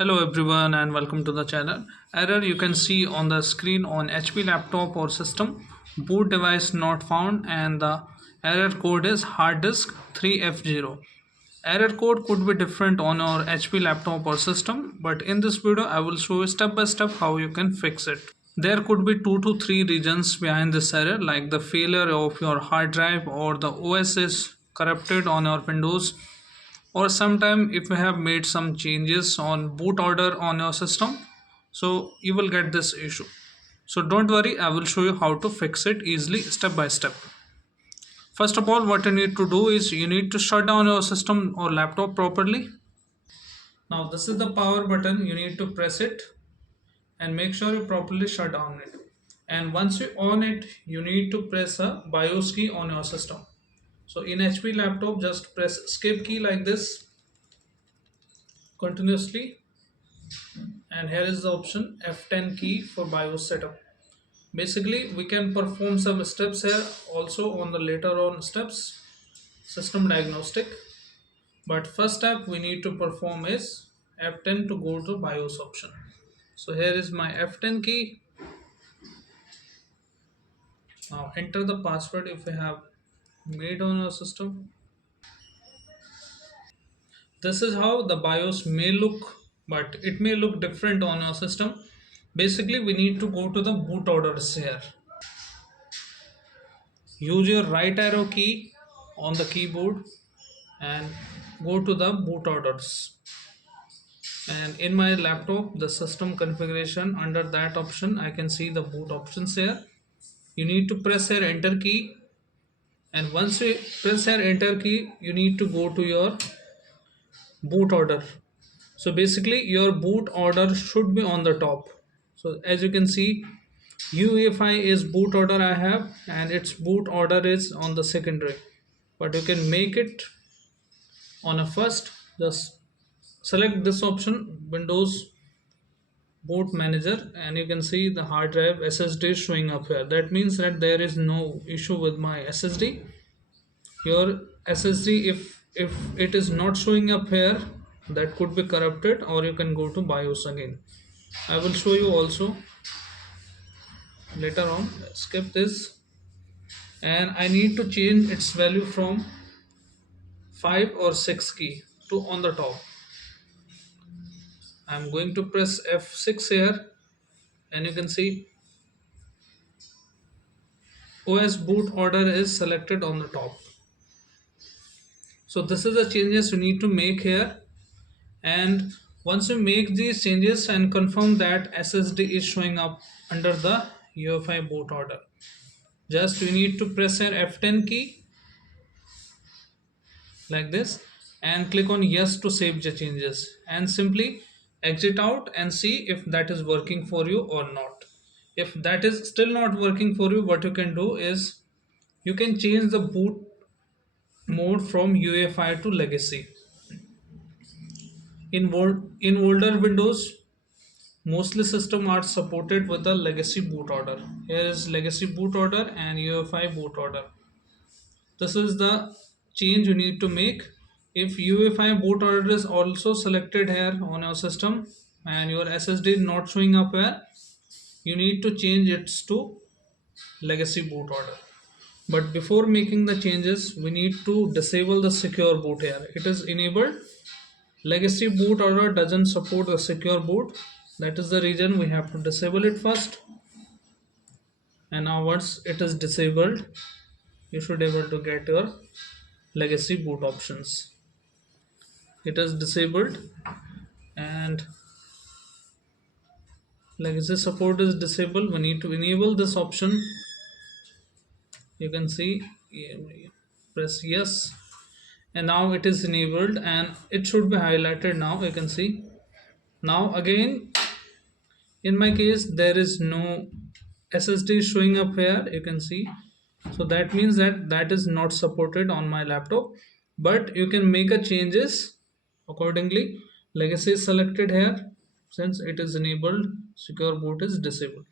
Hello everyone and welcome to the channel. Error you can see on the screen on HP laptop or system. Boot device not found and the error code is hard disk 3F0. Error code could be different on your HP laptop or system, but in this video I will show you step by step how you can fix it. There could be 2 to 3 reasons behind this error, like the failure of your hard drive or the OS is corrupted on your Windows, or sometime if you have made some changes on boot order on your system, so you will get this issue. So don't worry, I will show you how to fix it easily step by step. First of all, what you need to do is you need to shut down your system or laptop properly. Now this is the power button, you need to press it and make sure you properly shut down it. And once you on it, you need to press a BIOS key on your system. So in HP laptop, just press escape key like this continuously, and here is the option F10 key for BIOS setup. Basically we can perform some steps here also on the later on steps system diagnostic, but first step we need to perform is F10 to go to BIOS option. So here is my F10 key. Now enter the password if you have made on your system. This is how the BIOS may look, but it may look different on your system. Basically we need to go to the boot orders here. Use your right arrow key on the keyboard and go to the boot orders. And in my laptop, the system configuration, under that option I can see the boot options here. You need to press here enter key, and once you press here enter key, you need to go to your boot order. So basically your boot order should be on the top. So as you can see, UEFI is boot order I have, and its boot order is on the secondary, but you can make it on a first. Just select this option, Windows boot manager, and you can see the hard drive SSD is showing up here. That means that there is no issue with my SSD. Your SSD, if it is not showing up here, that could be corrupted, or you can go to BIOS again. I will show you also later on. Skip this, and I need to change its value from 5 or 6 key to on the top. I'm going to press F6 here, and you can see OS boot order is selected on the top. So this is the changes you need to make here, and once you make these changes and confirm that SSD is showing up under the UEFI boot order, just you need to press an F10 key like this and click on yes to save the changes, and simply exit out and see if that is working for you or not. If that is still not working for you, what you can do is you can change the boot mode from UEFI to legacy. In older Windows, mostly system are supported with a legacy boot order. Here is legacy boot order and UEFI boot order. This is the change you need to make. If UEFI boot order is also selected here on your system and your SSD is not showing up here, you need to change it to legacy boot order. But before making the changes, we need to disable the secure boot here. It is enabled. Legacy boot order doesn't support the secure boot. That is the reason we have to disable it first. And now once it is disabled, you should be able to get your legacy boot options. It is disabled, and legacy support is disabled. We need to enable this option. You can see, press yes, and now it is enabled and it should be highlighted. Now you can see. Now again, in my case there is no SSD showing up here, you can see. So that means that is not supported on my laptop, but you can make a changes accordingly. Legacy is selected here. Since it is enabled, secure boot is disabled.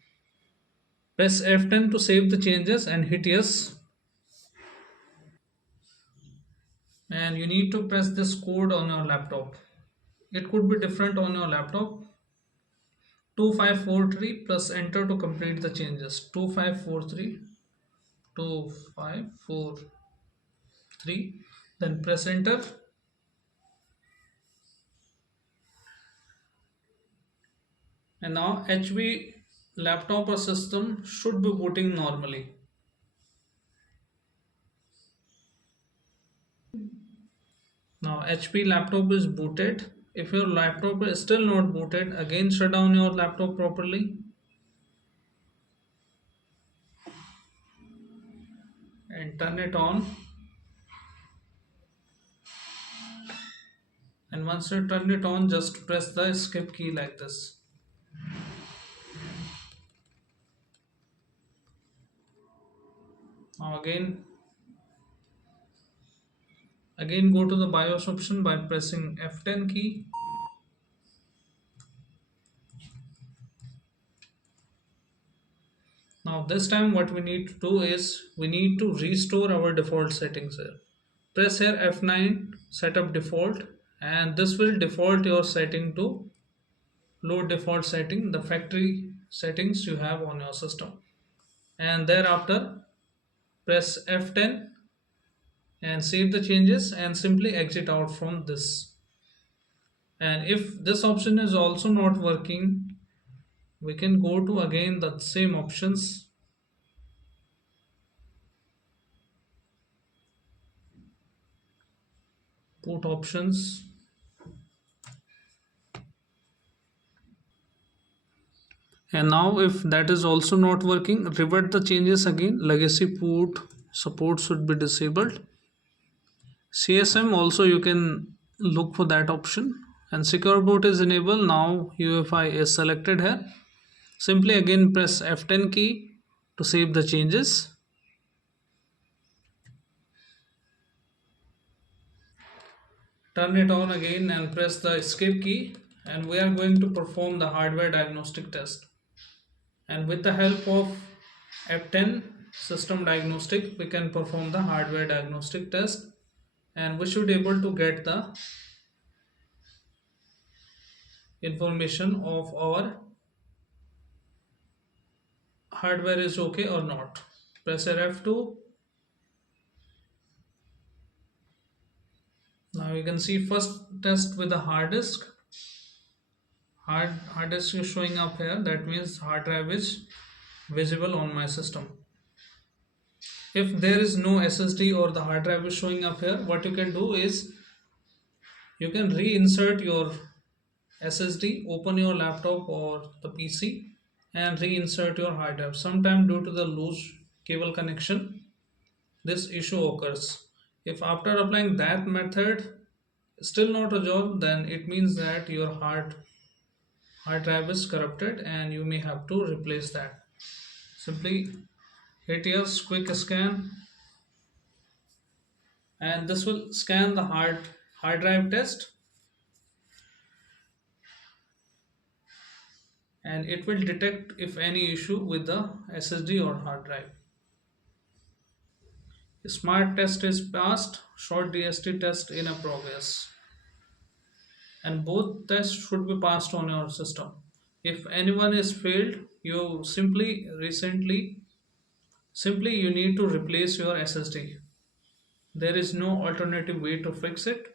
Press F10 to save the changes and hit yes. And you need to press this code on your laptop. it could be different on your laptop. 2543 plus enter to complete the changes. 2543, 2543, then press enter. And now HP laptop or system should be booting normally. Now HP laptop is booted. If your laptop is still not booted, again shut down your laptop properly and turn it on. And once you turn it on, just press the escape key like this. Now again go to the BIOS option by pressing F10 key. Now this time what we need to do is we need to restore our default settings here. Press here F9 setup default, and this will default your setting to load default setting, the factory settings you have on your system. And thereafter press F10 and save the changes and simply exit out from this. And if this option is also not working, we can go to again the same options, boot options, and now if that is also not working, revert the changes again. Legacy boot support should be disabled. CSM also you can look for that option, and secure boot is enabled. Now UEFI is selected here. Simply again press F10 key to save the changes. Turn it on again and press the escape key, and we are going to perform the hardware diagnostic test. And with the help of F10 system diagnostic, we can perform the hardware diagnostic test, and we should able to get the information of our hardware is okay or not. Press F2. Now you can see first test with the hard disk. Hard disk is showing up here. That means hard drive is visible on my system. If there is no SSD or the hard drive is showing up here, what you can do is you can reinsert your SSD, open your laptop or the PC and reinsert your hard drive. Sometime due to the loose cable connection, this issue occurs. If after applying that method still not resolved, then it means that your hard drive is corrupted and you may have to replace that. Simply hit yes, quick scan, and this will scan the hard drive test, and it will detect if any issue with the SSD or hard drive. Smart test is passed, short DST test in a progress, and both tests should be passed on your system. If anyone is failed, you simply you need to replace your SSD. There is no alternative way to fix it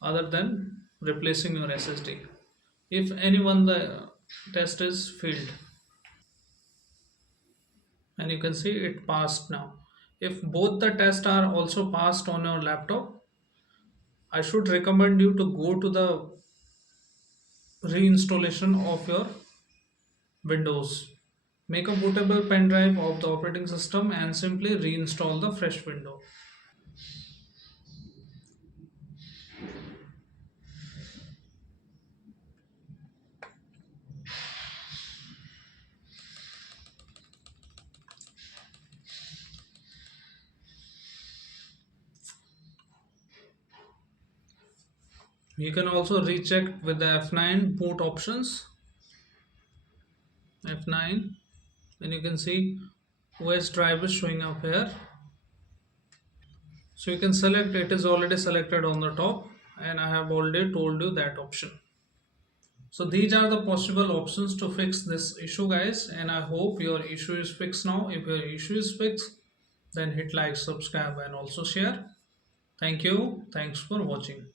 other than replacing your SSD. If anyone the test is failed, and you can see it passed now. If both the tests are also passed on your laptop, I should recommend you to go to the reinstallation of your Windows. Make a bootable pen drive of the operating system and simply reinstall the fresh window. You can also recheck with the F9 boot options. F9, then you can see OS drive is showing up here. So you can select, it is already selected on the top, and I have already told you that option. So these are the possible options to fix this issue, guys, and I hope your issue is fixed now. If your issue is fixed, then hit like, subscribe, and also share. Thank you. Thanks for watching.